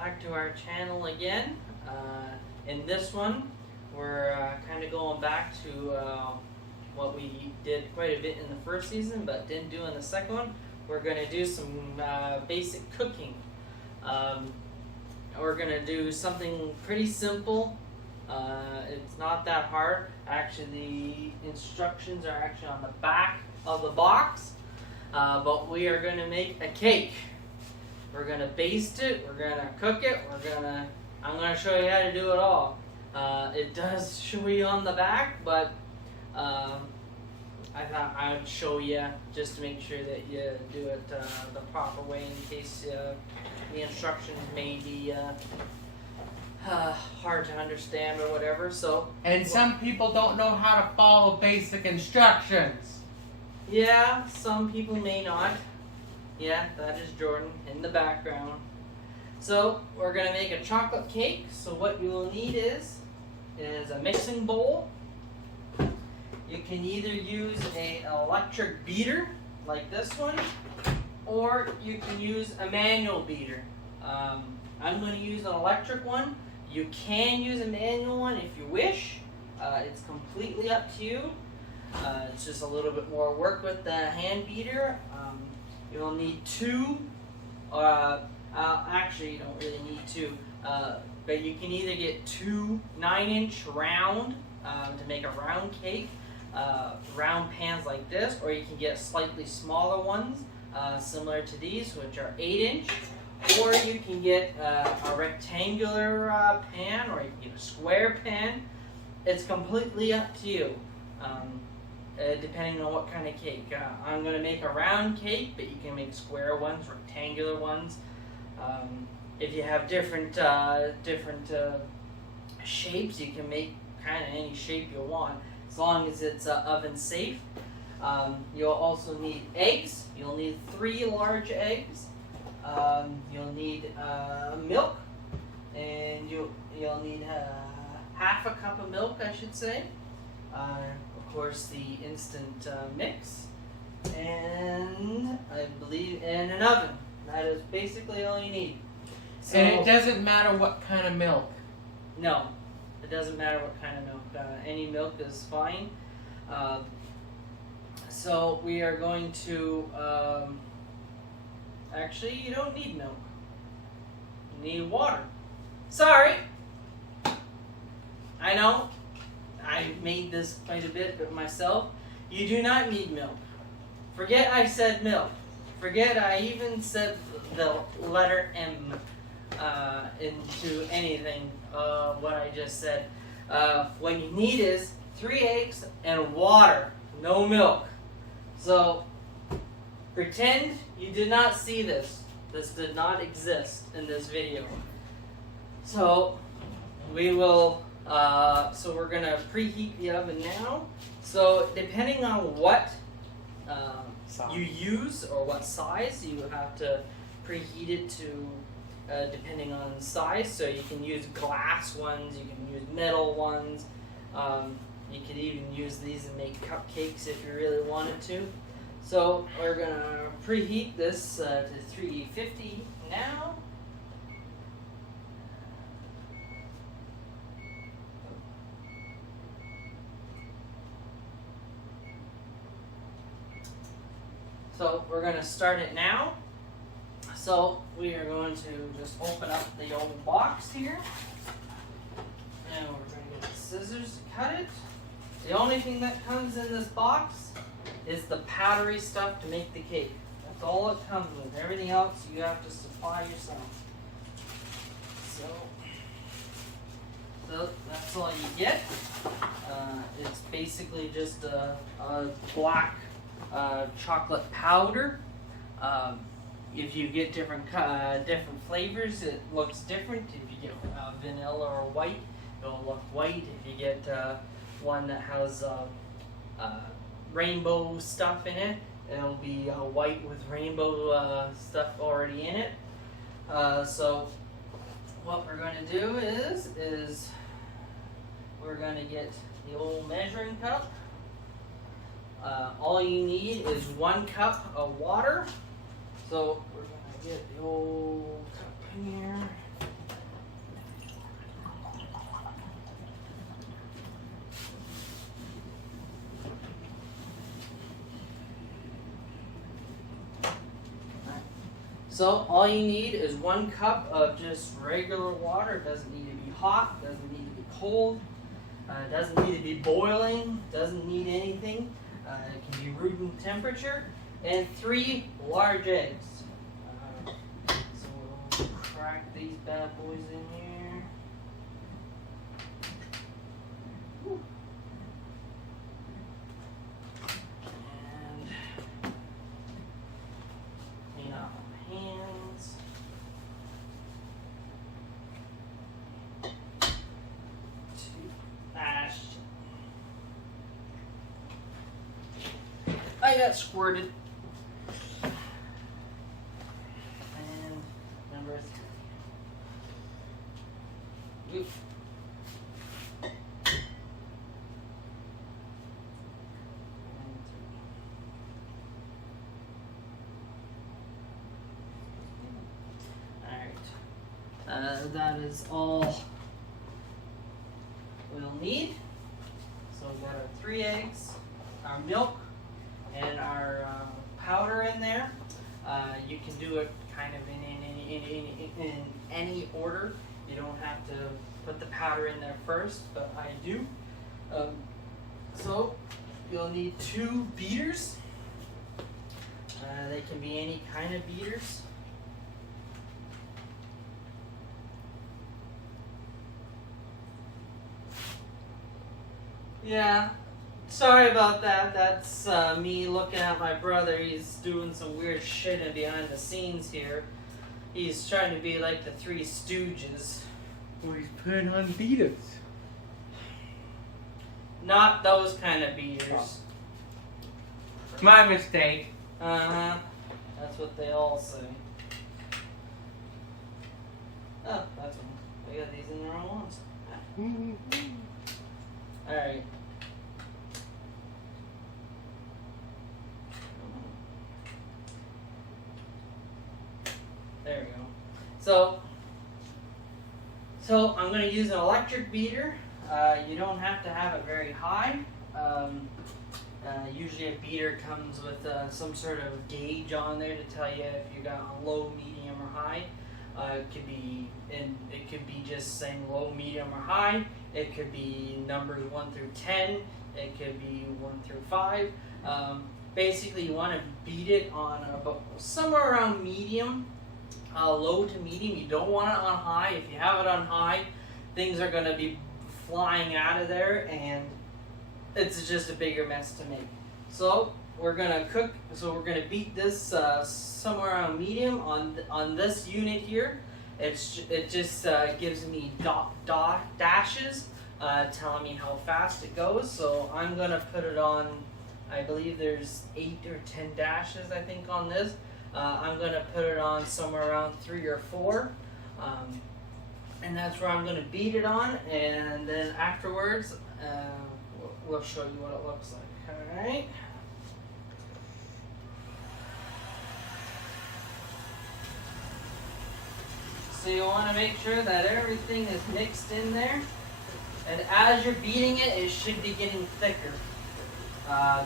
back to our channel again. In this one, we're kind of going back to what we did quite a bit in the first season, but didn't do in the second one. We're going to do some basic cooking. We're going to do something pretty simple. It's not that hard. Actually, the instructions are actually on the back of the box. But we are going to make a cake. We're going to baste it, we're going to cook it, I'm going to show you how to do it all. It does show you on the back, but I thought I would show you just to make sure that you do it the proper way in case the instructions may be hard to understand or whatever. And some people don't know how to follow basic instructions. Yeah, some people may not. Yeah, that is Jordan in the background. So we're gonna make a chocolate cake. So what you will need is a mixing bowl. You can either use an electric beater like this one, or you can use a manual beater. I'm going to use an electric one. You can use a manual one if you wish. It's completely up to you. It's just a little bit more work with the hand beater. You'll need two. Actually, you don't really need two. But you can either get two 9-inch round to make a round cake, round pans like this, or you can get slightly smaller ones similar to these, which are 8-inch. Or you can get a rectangular pan, or you can get a square pan. It's completely up to you. Depending on what kind of cake. I'm going to make a round cake, but you can make square ones, rectangular ones. If you have different shapes, you can make kind of any shape you want, as long as it's oven safe. You'll also need eggs. You'll need 3 large eggs. You'll need milk, and you'll need half a cup of milk, I should say. Of course, the instant mix, and I believe, and an oven. That is basically all you need. So, and it doesn't matter what kind of milk. No, it doesn't matter what kind of milk. Any milk is fine. So we are going to. Actually, you don't need milk. You need water. Sorry. I know. I made this quite a bit myself. You do not need milk. Forget I said milk. Forget I even said the letter M into anything, what I just said. What you need is 3 eggs and water, no milk. So, pretend you did not see this. This did not exist in this video. So, we will... so we're going to preheat the oven now. So depending on what you use or what size, you have to preheat it to depending on the size. So you can use glass ones, you can use metal ones. You could even use these and make cupcakes if you really wanted to. So we're going to preheat this to 350 now. So we're going to start it now. So we are going to just open up the old box here. And we're going to get the scissors to cut it. The only thing that comes in this box is the powdery stuff to make the cake. That's all it comes with. Everything else you have to supply yourself. So that's all you get. It's basically just a black chocolate powder. If you get different flavors, it looks different. If you get vanilla or white, it'll look white. If you get one that has rainbow stuff in it, it'll be white with rainbow stuff already in it. So what we're going to do is we're going to get the old measuring cup. All you need is 1 cup of water. So we're going to get the old cup in here. So all you need is 1 cup of just regular water. It doesn't need to be hot, doesn't need to be cold, doesn't need to be boiling, doesn't need anything. It can be room temperature, and 3 large eggs. So we'll crack these bad boys in here. Woo. And clean out my hands. I got squirted. And number 3. Oof. Alright. That is all we'll need. So we've got our 3 eggs, our milk, and our powder in there. You can do it kind of in any order. You don't have to put the powder in there first, but I do. So you'll need 2 beaters. They can be any kind of beaters. Yeah, sorry about that. That's me looking at my brother. He's doing some weird shit behind the scenes here. He's trying to be like the 3 Stooges. Well, he's putting on beaters. Not those kind of beaters. My mistake. Uh-huh. That's what they all say. Oh, that's one. I got these in the wrong ones. Alright. There we go. So I'm going to use an electric beater. You don't have to have it very high. Usually a beater comes with some sort of gauge on there to tell you if you got a low, medium, or high. It could be just saying low, medium, or high. It could be numbers 1 through 10. It could be 1 through 5. Basically, you want to beat it on about somewhere around medium, low to medium. You don't want it on high. If you have it on high, things are going to be flying out of there, and it's just a bigger mess to make. So we're gonna cook. So we're gonna beat this somewhere around medium on this unit here. It just gives me dashes telling me how fast it goes. So I'm gonna put it on. I believe there's 8 or 10 dashes I think on this. I'm gonna put it on somewhere around 3 or 4. And that's where I'm gonna beat it on, and then afterwards we'll show you what it looks like. Alright. So you want to make sure that everything is mixed in there, and as you're beating it, it should be getting thicker.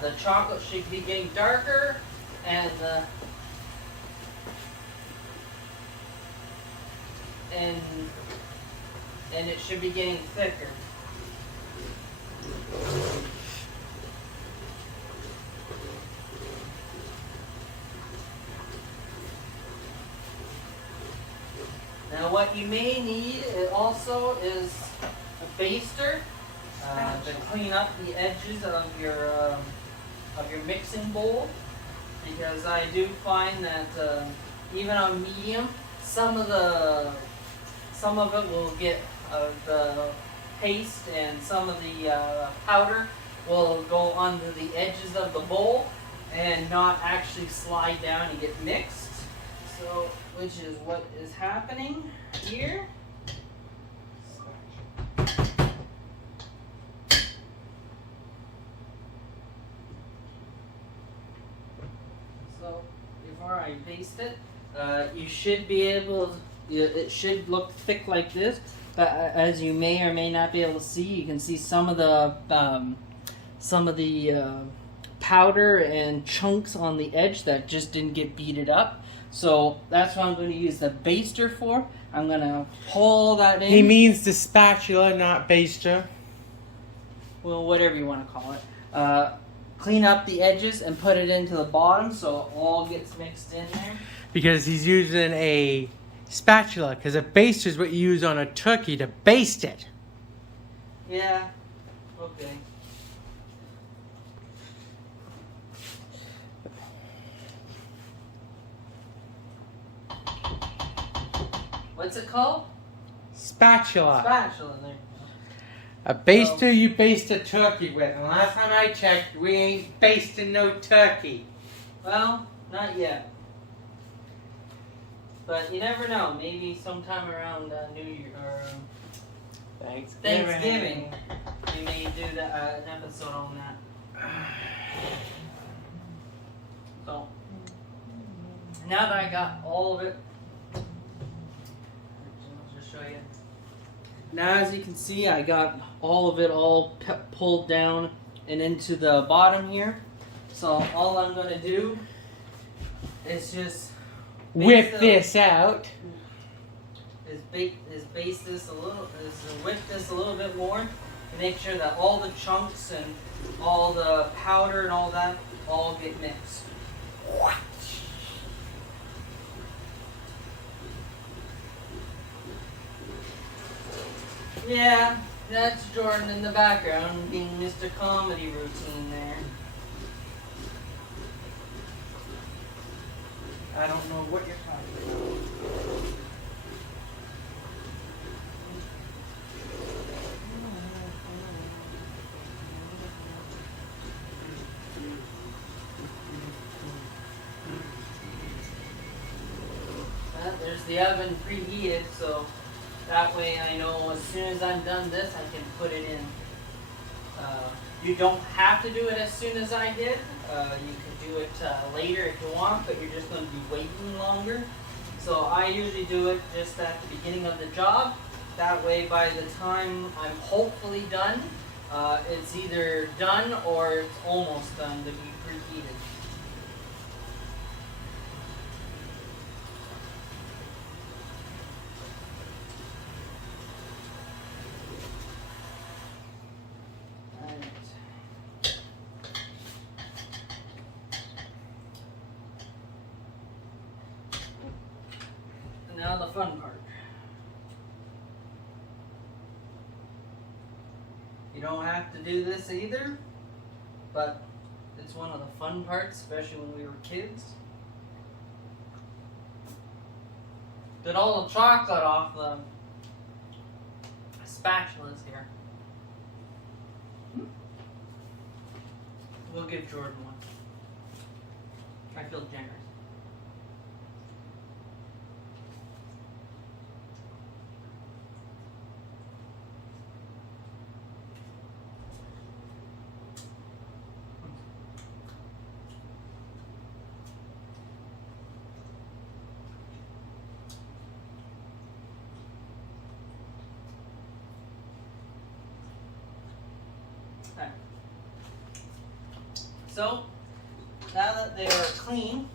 The chocolate should be getting darker, and it should be getting thicker. Now what you may need also is a baster to clean up the edges of your mixing bowl, because I do find that even on medium, some of it will get the paste, and some of the powder will go onto the edges of the bowl and not actually slide down and get mixed. So, which is what is happening here. So, before I paste it, you should be able. It should look thick like this, but as you may or may not be able to see, you can see some of the powder and chunks on the edge that just didn't get beaten up. So that's what I'm going to use the baster for. I'm going to pull that in. He means the spatula, not baster. Well, whatever you want to call it. Clean up the edges and put it into the bottom so it all gets mixed in there. Because he's using a spatula, because a baster is what you use on a turkey to baste it. Yeah, okay. What's it called? Spatula. Spatula. There. A baster you baste a turkey with. And last time I checked, we ain't basting no turkey. Well, not yet. But you never know. Maybe sometime around New Year or Thanksgiving, we may do an episode on that. So now that I got all of it, I'll just show you. Now, as you can see, I got all of it all pulled down and into the bottom here. So all I'm going to do is just whip this out. Is base this a little, whip this a little bit more to make sure that all the chunks and all the powder and all that all get mixed. Yeah, that's Jordan in the background being Mr. Comedy Routine there. I don't know what you're talking about. There's the oven preheated, so that way I know as soon as I'm done this, I can put it in. You don't have to do it as soon as I did. You can do it later if you want, but you're just going to be waiting longer. So I usually do it just at the beginning of the job. That way by the time I'm hopefully done, it's either done or it's almost done to be preheated. Now the fun part. You don't have to do this either, but it's one of the fun parts, especially when we were kids. Get all the chocolate off the spatulas here. We'll give Jordan one. I feel generous. Okay. So, now that they are clean,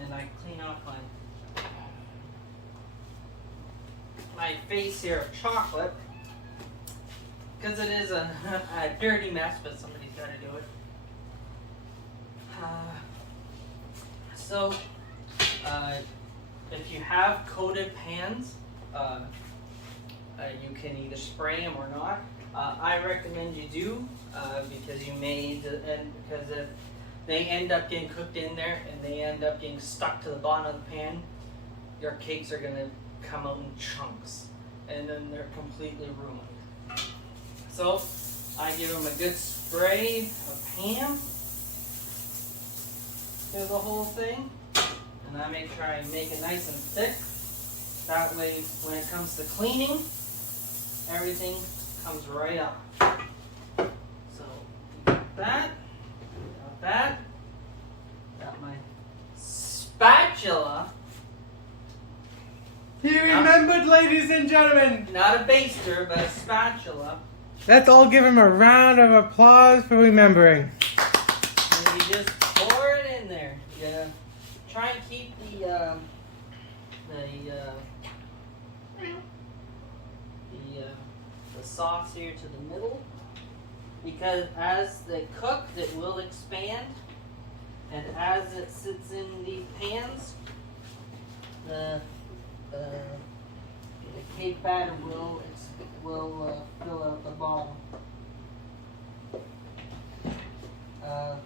and I clean off my face here of chocolate, because it is a dirty mess, but somebody's got to do it. So, if you have coated pans, you can either spray them or not. I recommend you do, because you may, because if they end up getting cooked in there and they end up getting stuck to the bottom of the pan, your cakes are going to come out in chunks, and then they're completely ruined. So, I give them a good spray of Pam through the whole thing, and I make sure I make it nice and thick. That way, when it comes to cleaning, everything comes right off. So, got that, got my spatula. He remembered, ladies and gentlemen. Not a baster, but a spatula. Let's all give him a round of applause for remembering. And you just pour it in there. You gotta try and keep the the sauce here to the middle, because as they cook, it will expand, and as it sits in these pans, the cake batter will fill out the bottom.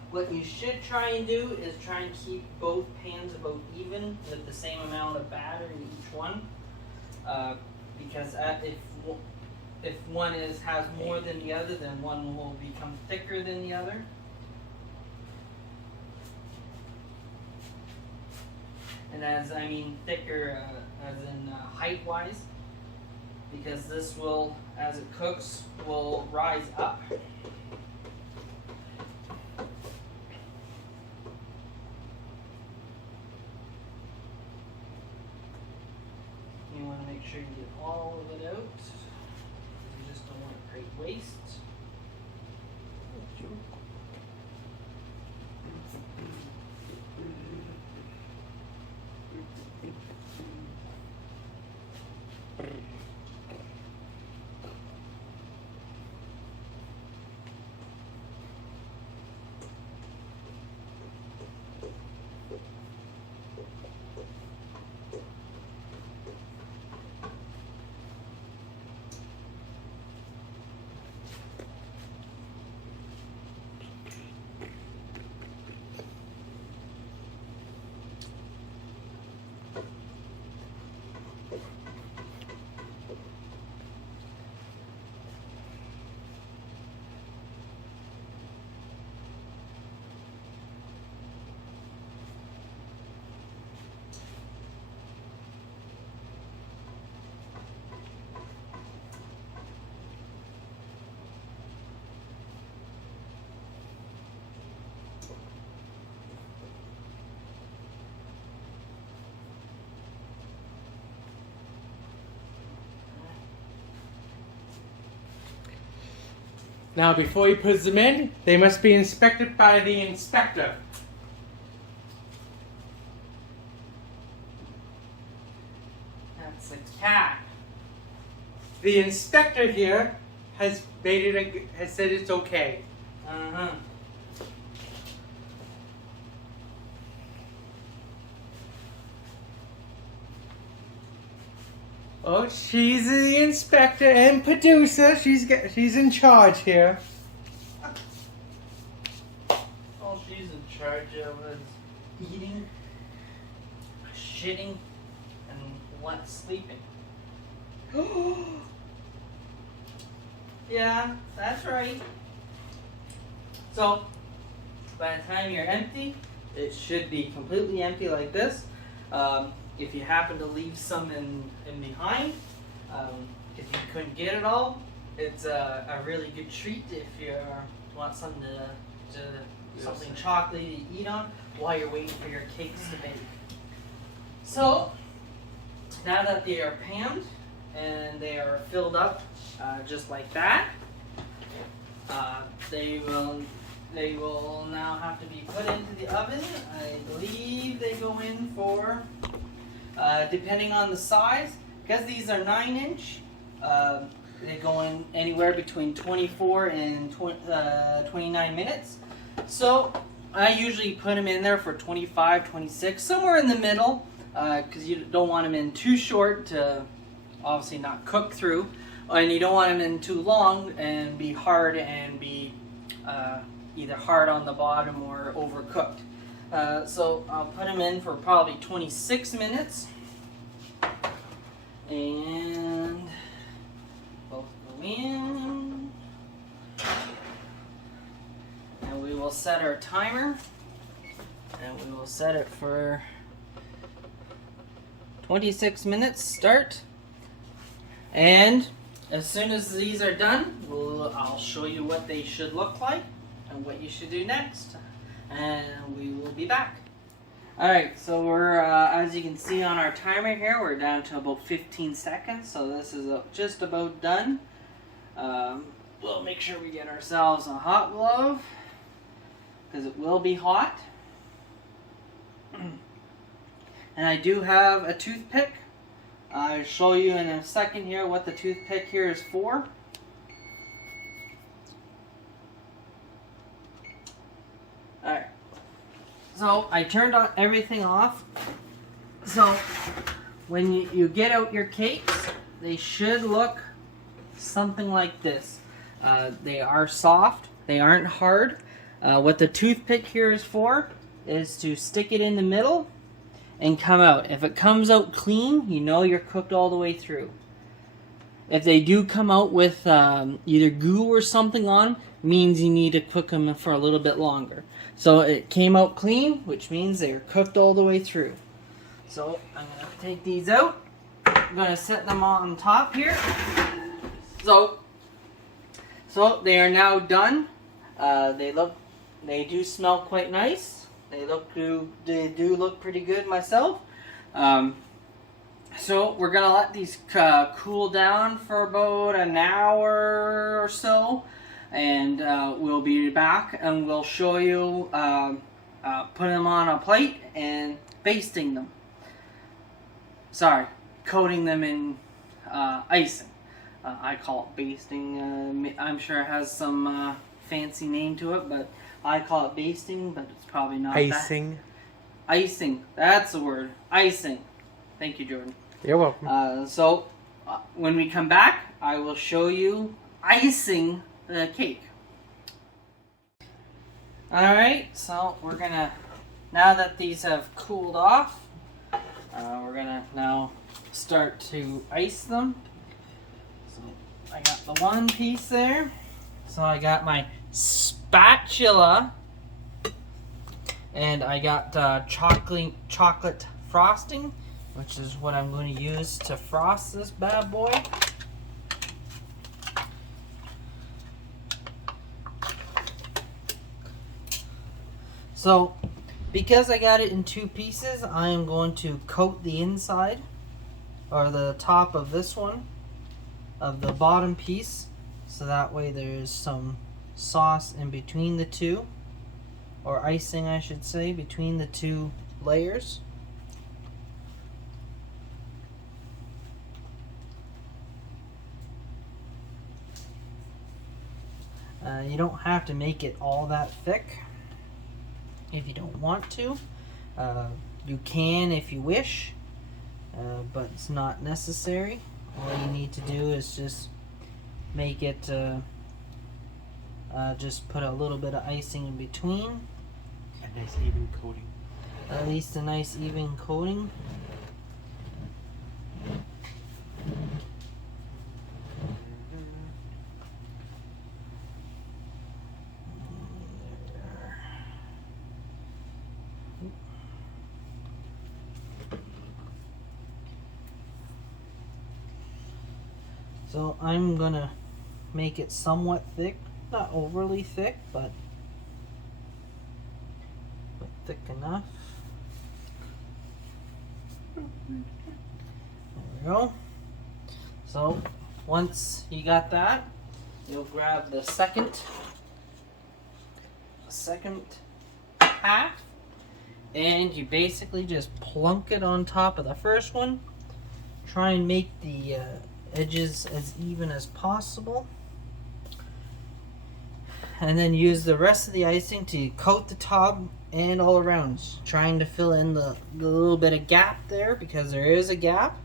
What you should try and do is try and keep both pans about even with the same amount of batter in each one, because if one has more than the other, then one will become thicker than the other. And as I mean thicker, as in height-wise, because this will, as it cooks, will rise up. You want to make sure you get all of it out. You just don't want to create waste. Now, before he puts them in, they must be inspected by the inspector. That's a cat. The inspector here has has said it's okay. Uh-huh. Oh, she's the inspector and producer. She's in charge here. All she's in charge of is eating, shitting, and sleeping. Yeah, that's right. So, by the time you're empty, it should be completely empty like this. If you happen to leave some in behind, if you couldn't get it all, it's a really good treat if you want something something chocolatey to eat on while you're waiting for your cakes to bake. So now that they are panned and they are filled up just like that, they will now have to be put into the oven. I believe they go in for, depending on the size, because these are 9-inch, they go in anywhere between 24 and 29 minutes. So I usually put them in there for 25, 26, somewhere in the middle, because you don't want them in too short to obviously not cook through, and you don't want them in too long and be hard and be either hard on the bottom or overcooked. So I'll put them in for probably 26 minutes, and both go in, and we will set our timer, and we will set it for 26 minutes start. And as soon as these are done, I'll show you what they should look like and what you should do next, and we will be back. Alright, so we're, as you can see on our timer here, we're down to about 15 seconds, so this is just about done. We'll make sure we get ourselves a hot glove, because it will be hot. And I do have a toothpick. I'll show you in a second here what the toothpick here is for. Alright. So I turned everything off. So when you get out your cakes, they should look something like this. They are soft. They aren't hard. What the toothpick here is for is to stick it in the middle and come out. If it comes out clean, you know you're cooked all the way through. If they do come out with either goo or something on, means you need to cook them for a little bit longer. So it came out clean, which means they're cooked all the way through. So I'm going to take these out. I'm going to set them on top here. So they are now done. They do smell quite nice. They do look pretty good myself. So we're gonna let these cool down for about an hour or so, and we'll be back and we'll show you putting them on a plate and basting them. Sorry, coating them in icing. I call it basting. I'm sure it has some fancy name to it, but I call it basting, but it's probably not icing. That. Icing. That's the word. Icing. Thank you, Jordan. You're welcome. So when we come back, I will show you icing the cake. Alright, so we're gonna, now that these have cooled off, we're gonna now start to ice them. So I got the one piece there. So I got my spatula, and I got chocolate frosting, which is what I'm going to use to frost this bad boy. So because I got it in two pieces, I am going to coat the inside, or the top of this one, of the bottom piece, so that way there's some sauce in between the two, or icing I should say, between the two layers. You don't have to make it all that thick if you don't want to. You can if you wish, but it's not necessary. All you need to do is just make it, just put a little bit of icing in between. A nice even coating. At least a nice even coating. So I'm gonna make it somewhat thick, not overly thick, but thick enough. There we go. So once you got that, you'll grab the second half, and you basically just plunk it on top of the first one. Try and make the edges as even as possible, and then use the rest of the icing to coat the top and all around, trying to fill in the little bit of gap there, because there is a gap.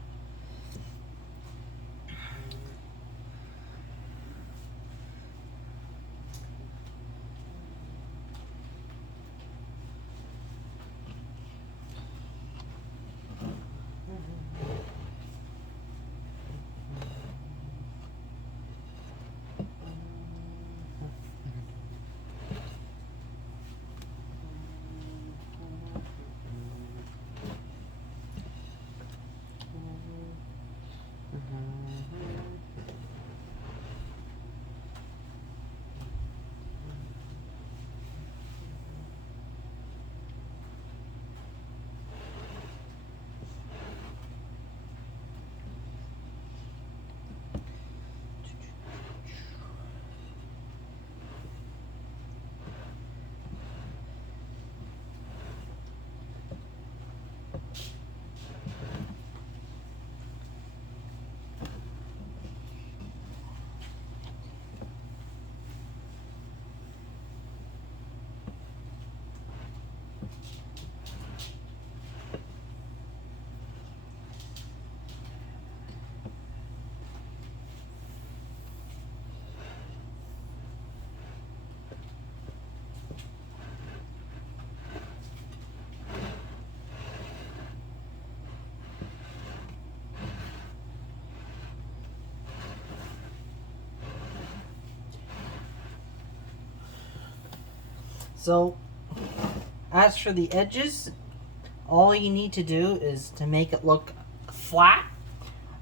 So, as for the edges, all you need to do is to make it look flat.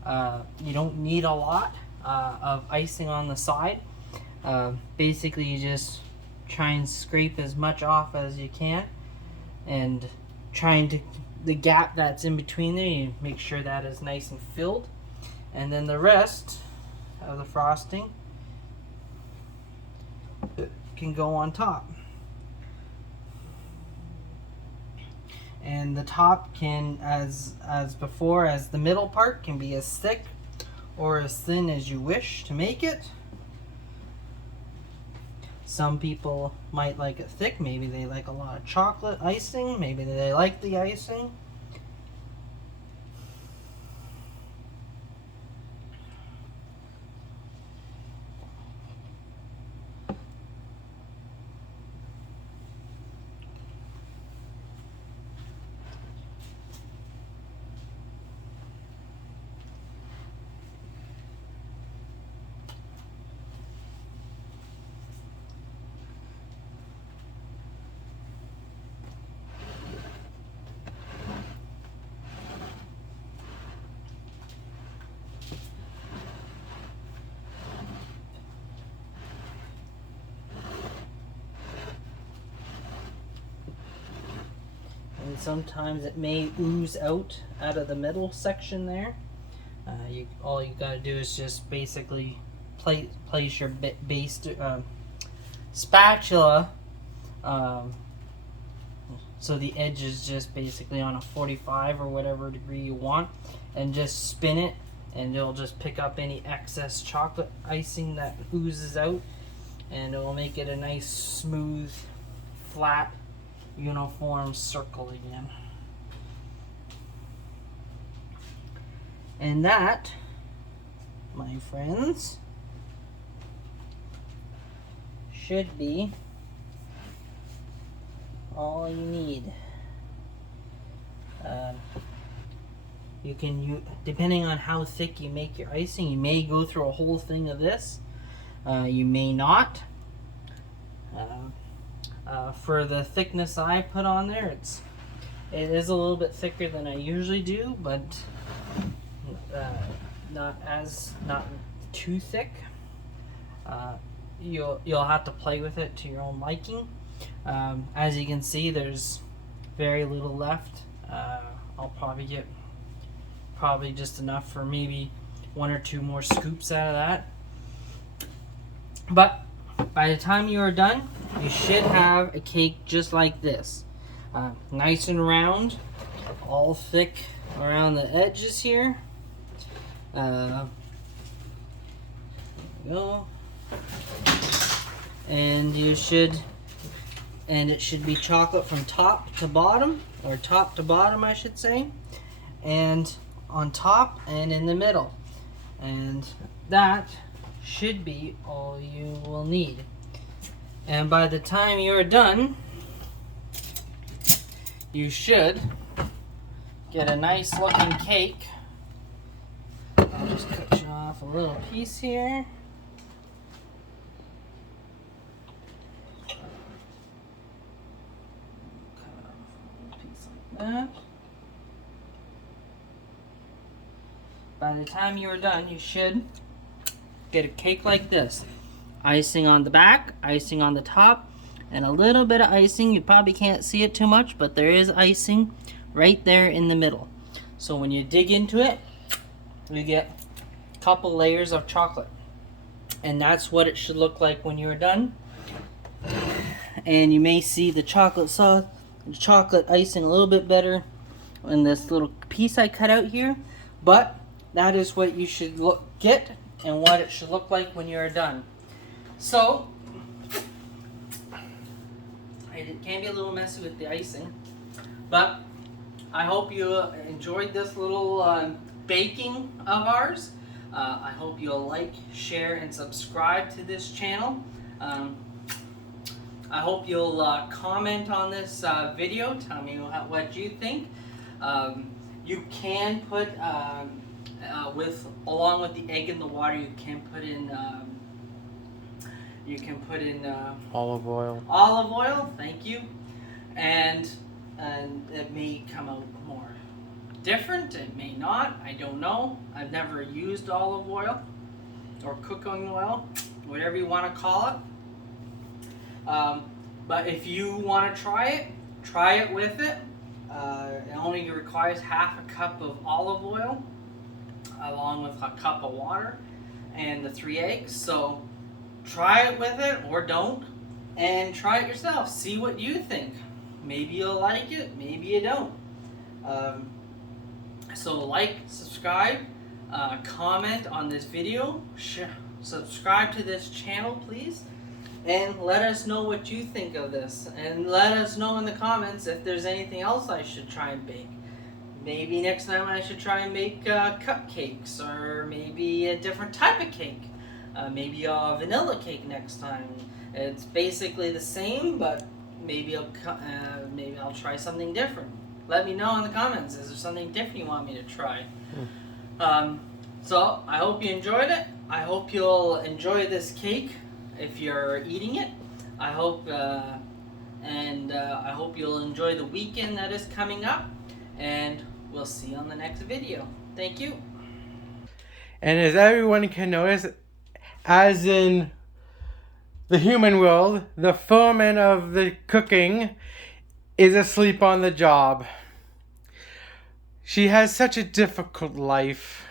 You don't need a lot of icing on the side. Basically, you just try and scrape as much off as you can, and trying to the gap that's in between there, you make sure that is nice and filled, and then the rest of the frosting can go on top. And the top can, as before, as the middle part can be as thick or as thin as you wish to make it. Some people might like it thick, maybe they like a lot of chocolate icing, maybe they like the icing. And sometimes it may ooze out of the middle section there. All you gotta do is just basically place your base spatula so the edge is just basically on a 45 or whatever degree you want, and just spin it, and it'll just pick up any excess chocolate icing that oozes out, and it will make it a nice, smooth, flat, uniform circle again. And that, my friends, should be all you need. Depending on how thick you make your icing, you may go through a whole thing of this. You may not. For the thickness I put on there, it is a little bit thicker than I usually do, but not too thick. You'll have to play with it to your own liking. As you can see, there's very little left. I'll probably get just enough for maybe 1 or 2 more scoops out of that. But by the time you are done, you should have a cake just like this. Nice and round, all thick around the edges here. There we go. And it should be chocolate from top to bottom, or top to bottom I should say, and on top and in the middle. And that should be all you will need. And by the time you're done, you should get a nice looking cake. I'll just cut you off a little piece here. Cut off a little piece like that. By the time you are done, you should get a cake like this. Icing on the back, icing on the top, and a little bit of icing. You probably can't see it too much, but there is icing right there in the middle. So when you dig into it, you get a couple layers of chocolate. And that's what it should look like when you're done. And you may see the chocolate sauce, the chocolate icing a little bit better in this little piece I cut out here. But that is what you should get and what it should look like when you're done. So, it can be a little messy with the icing, but I hope you enjoyed this little baking of ours. I hope you'll like, share, and subscribe to this channel. I hope you'll comment on this video. Tell me what you think. You can put, along with the egg and the water, you can put in You can put in Olive oil. olive oil. Thank you, and it may come out more different. It may not. I don't know. I've never used olive oil or cooking oil, whatever you want to call it. But if you want to try it with it. It only requires half a cup of olive oil along with a cup of water and the 3 eggs. So try it with it or don't, and try it yourself. See what you think. Maybe you'll like it, maybe you don't. So like, subscribe, comment on this video, subscribe to this channel please, and let us know what you think of this, and let us know in the comments if there's anything else I should try and bake. Maybe next time I should try and make cupcakes, or maybe a different type of cake. Maybe a vanilla cake next time. It's basically the same, but maybe I'll try something different. Let me know in the comments. Is there something different you want me to try? So I hope you enjoyed it. I hope you'll enjoy this cake if you're eating it. I hope I hope you'll enjoy the weekend that is coming up, and we'll see you on the next video. Thank you. And as everyone can notice, as in the human world, the foreman of the cooking is asleep on the job. She has such a difficult life.